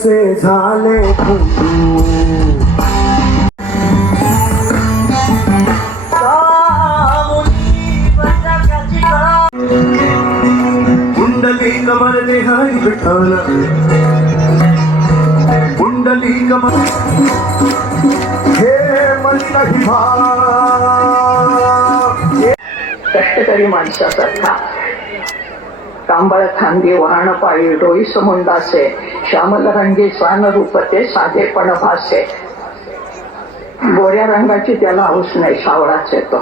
कैसे झाले कुंडली कमर निहाय विठ्ठल कुंडली कमर हे मन नाही कष्टकरी माणसासारखा तांबळ खांदी वहाण पाळी डोई समुंदासे श्यामल रंगी स्वान रूपते साधेपण भासे. गोऱ्या रंगाची त्याला हौस नाही, सावळाच येतो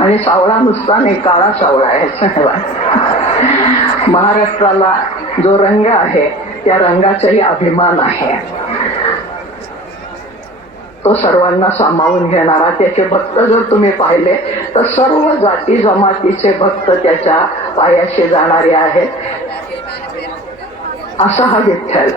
आणि सावळा नुसता नाही, काळा सावळा आहे. महाराष्ट्राला जो रंग आहे त्या रंगाचाही अभिमान आहे. तो सर्वांना सामावून घेणारा. त्याचे भक्त जर तुम्ही पाहिले तर सर्व जाती जमातीचे भक्त त्याच्या पायाशी जाणारे आहेत. असा हा विठ्ठल.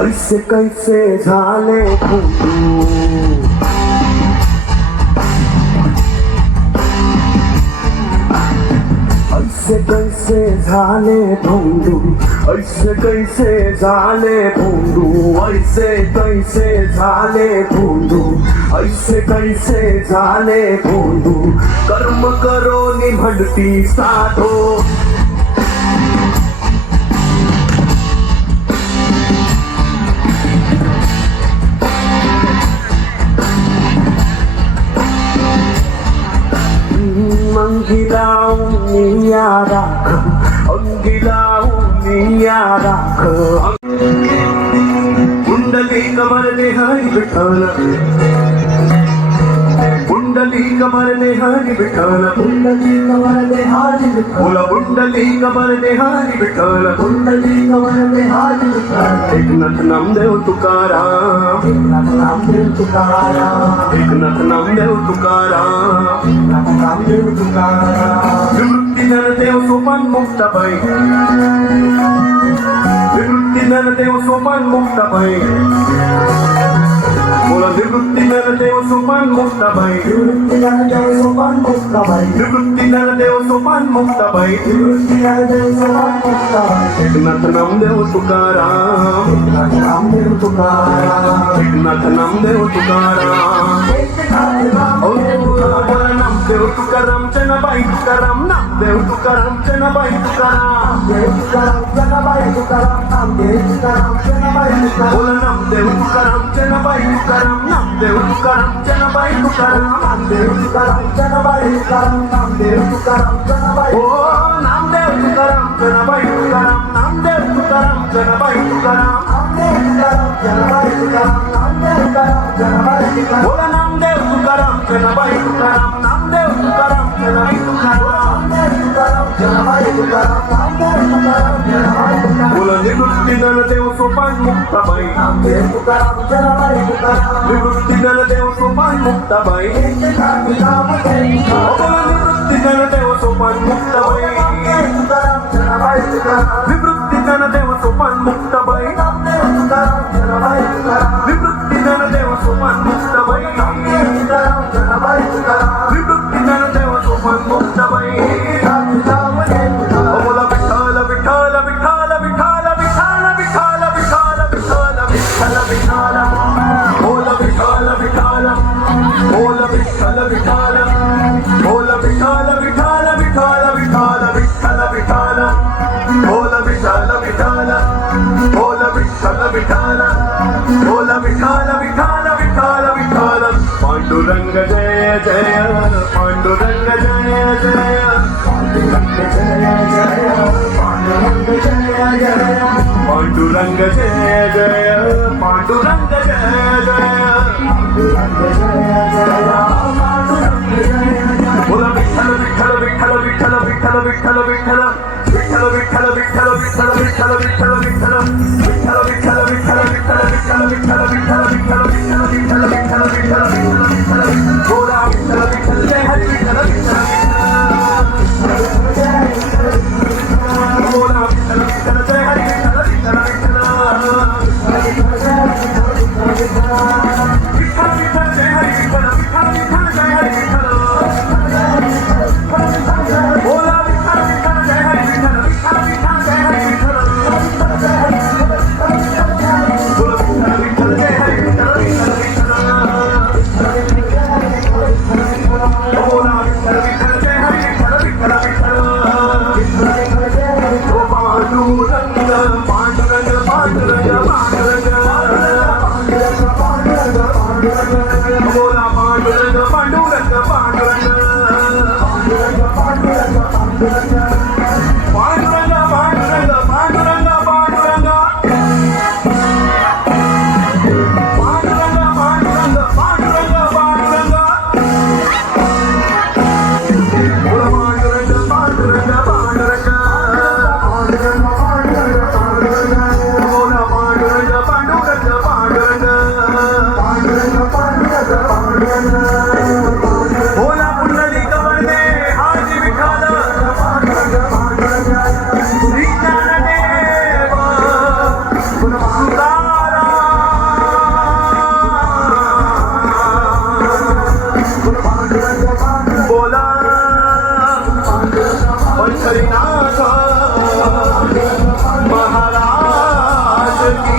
ऐसे कैसे झाले ऐसे कैसे झाले भोंडू ऐसे कैसे झाले भोंडू ऐसे कैसे झाले भोंडू ऐसे कैसे झाले भोंडू कर्म करो नि म्हणती साधो अंगिलाऊनिया राख अंगिलाऊनिया राख कुंडली कमर निहाय विठ्ठल कुंडली कमर निहाय विठ्ठल कुंडली कमर निहाय विठ्ठल कुंडली कमर निहाय विठ्ठल कुंडली कमर निहाय विठ्ठल. एकनाथ नामदेव तुकाराम एकनाथ नामदेव तुकाराम एकनाथ नामदेव तुकाराम एकनाथ नामदेव तुकाराम. विमुक्ती ज्ञानदेव सोपान मुक्ताबाई विमुक्ती ज्ञानदेव सोपान मुक्ताबाई बोला. निवृत्ती ज्ञानदेव सोपान मुक्ताबाई निवृत्ती ज्ञानदेव सोपान मुक्ताबाई निवृत्ती ज्ञानदेव सोपान मुक्ताबाई निवृत्ती ज्ञानदेव सोपान मुक्ताबाई. एकनाथ नामदेव तुकाराम एकनाथ नामदेव तुकाराम एकनाथ नामदेव तुकाराम. नामदेव तुकाराम चनाबाई तुकाराम नामदेव तुकाराम चनाबाई तुकाराम नामदेव तुकाराम चनाबाई तुकाराम नामदेव तुकाराम चनाबाई तुकाराम. बोला नामदेव तुकाराम चनाबाई तुकाराम नामदेव तुकाराम चनाबाई तुकाराम नामदेव तुकाराम चनाबाई तुकाराम नामदेव तुकाराम चनाबाई. ओ नामदेव तुकाराम चनाबाई तुकाराम नामदेव तुकाराम चनाबाई तुकाराम नामदेव तुकाराम चनाबाई तुकाराम नामदेव तुकाराम चनाबाई तुकाराम. बोला नामदेव तुकाराम चनाबाई तुकाराम नामदेव तुकाराम चनाबाई तुकाराम नामदेव तुकाराम चनाबाई तुकाराम नामदेव तुकाराम चनाबाई तुकाराम. बोला निवृत्ती ज्ञानदेव सोपान मुक्ताबाई नामदेव तुकाराम चनाबाई तुकाराम निवृत्ती ज्ञानदेव सोपान मुक्ताबाई. बोला निवृत्ती ज्ञानदेव सोपान मुक्ताबाई तुकाराम चनाबाई तुकाराम निवृत्ती ज्ञानदेव सोपान मुक्ताबाई नामदेव तुकाराम चनाबाई तुकाराम निवृत्ती ज्ञानदेव सोपान मुक्ताबाई नामदेव तुकाराम चनाबाई तुकाराम निवृत्ती ज्ञानदेव सोपान मुक्ताबाई. बोला विठ्ठल विठ्ठल विठ्ठल विठ्ठल विठ्ठल विठ्ठल विठ्ठल विठ्ठल विठ्ठल विठ्ठल. बोला विठ्ठल विठ्ठल बोला विठ्ठल विठ्ठल बोला विठ्ठल विठ्ठल विठ्ठल विठ्ठल विठ्ठल विठ्ठल. बोला विठ्ठल विठ्ठल बोला विठ्ठल विठ्ठल बोला विठ्ठल विठ्ठल विठ्ठल विठ्ठल. पांडुरंग जय जय पांडुरंग जय जय पांडुरंग जय जय पांडुरंग जय जय पांडुरंग जय जय पांडुरंग जय जय पांडुरंग जय जय. बोला विठ्ठल विठ्ठल विठ्ठल विठ्ठल विठ्ठल विठ्ठल विठ्ठल विठ्ठल विठ्ठल विठ्ठल विठ्ठल विठ्ठल विठ्ठल विठ्ठल विठ्ठल विठ्ठल विठ्ठल विठ्ठल विठ्ठल विठ्ठल विठ्ठल विठ्ठल विठ्ठल विठ्ठल विठ्ठल विठ्ठल विठ्ठल विठ्ठल बोला विठ्ठल विठ्ठल जय हरी विठ्ठल विठ्ठल बोला विठ्ठल विठ्ठल जय हरी विठ्ठल विठ्ठल विठ्ठल विठ्ठल जय हरी विठ्ठल विठ्ठल विठ्ठल जय हरी विठ्ठल बोला विठ्ठल विठ्ठल जय हरी विठ्ठल विठ्ठल विठ्ठल जय हरी विठ्ठल बोला विठ्ठल विठ्ठल जय हरी विठ्ठल विठ्ठल विठ्ठल बोला विठ्ठल विठ्ठल जय हरी विठ्ठल विठ्ठल विठ्ठल ओ पांडुरंग पांडुरंग पांडुरंग पांडुरंग बोला पांडुरंग पांडुरंग पांडुरंग पांडुरंग पांडुरंग पांडुरंग पांडुरंग पांडुरंग पांडुरंग पांडुरंग पांडुरंग बोला पांडुरंग पांडुरंग पांडुरंग पांडुरंग पांडुरंग पांडुरंग बोला पांडुरंग पांडुरंग पांडुरंग पांडुरंग पांडुरंग पांडुरंग बोला पुंडलिक वरदे हाजी विठ्ठल श्री ज्ञानदेव तुकाराम बोला पंढरीनाथ महाराज की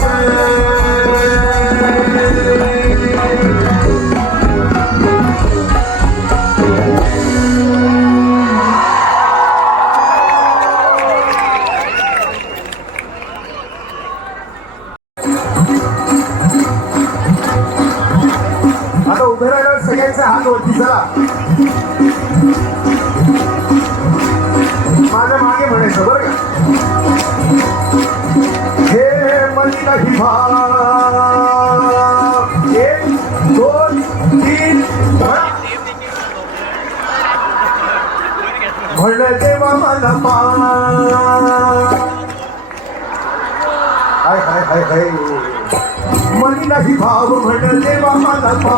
जय आता उभे राहिल्यावर सगळ्यांचे हात वरती चला माझ्या मागे म्हणायचं बरं का हे मनी नाही भाव 1 2 3 म्हण देवा मला पा हाय हाय हाय हाय मनी नाही भाव म्हण देवा मला पा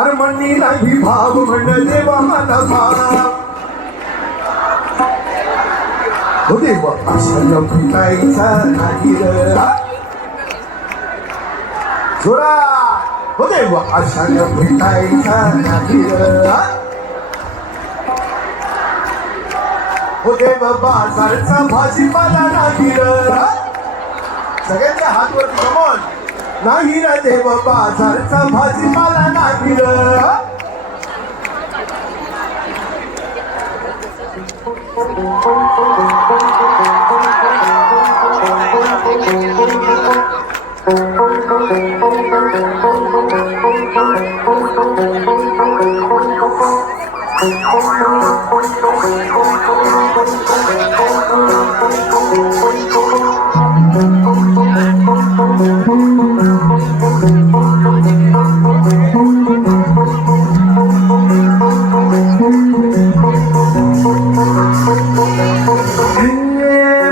अरे मनी नाही भाव म्हण देवा मला पा हो देवा अशा पिकायचा नाही जोरा हो देवा अशा पिकायचा नाही हो देव बाजारचा भाजीपाला नाही सगळ्यांच्या हात वरती कमोन नाही रे देव बाजारचा भाजीपाला नाही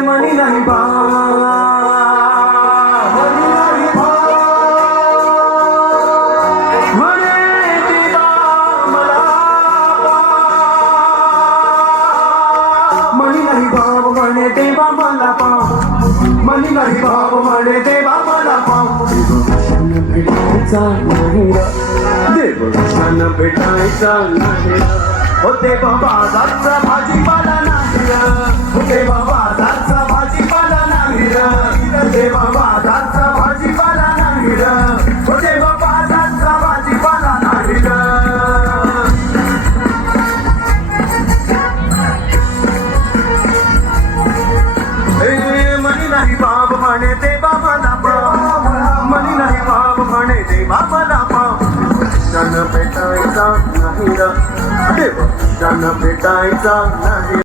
मनी नाही बा म्हणे देवा मला पाव मनी नाही भाव म्हणे देवा मला पाव भेटायचा नाही देवक्षण भेटायचा नाही हो देवा बाजारचा भाजीपाला नाही हो देवा बाजारचा भाजीपाला नाही देवा बाजारचा भाजीपाला नाही हो देवा बाजारचा भाजीपाला नाही मनी नाही बाब म्हणे देवा मला पाव मनी नाही बाब म्हणे देवा मला पाव क्षण भेटायचा नाही देव क्षण भेटायचा नाही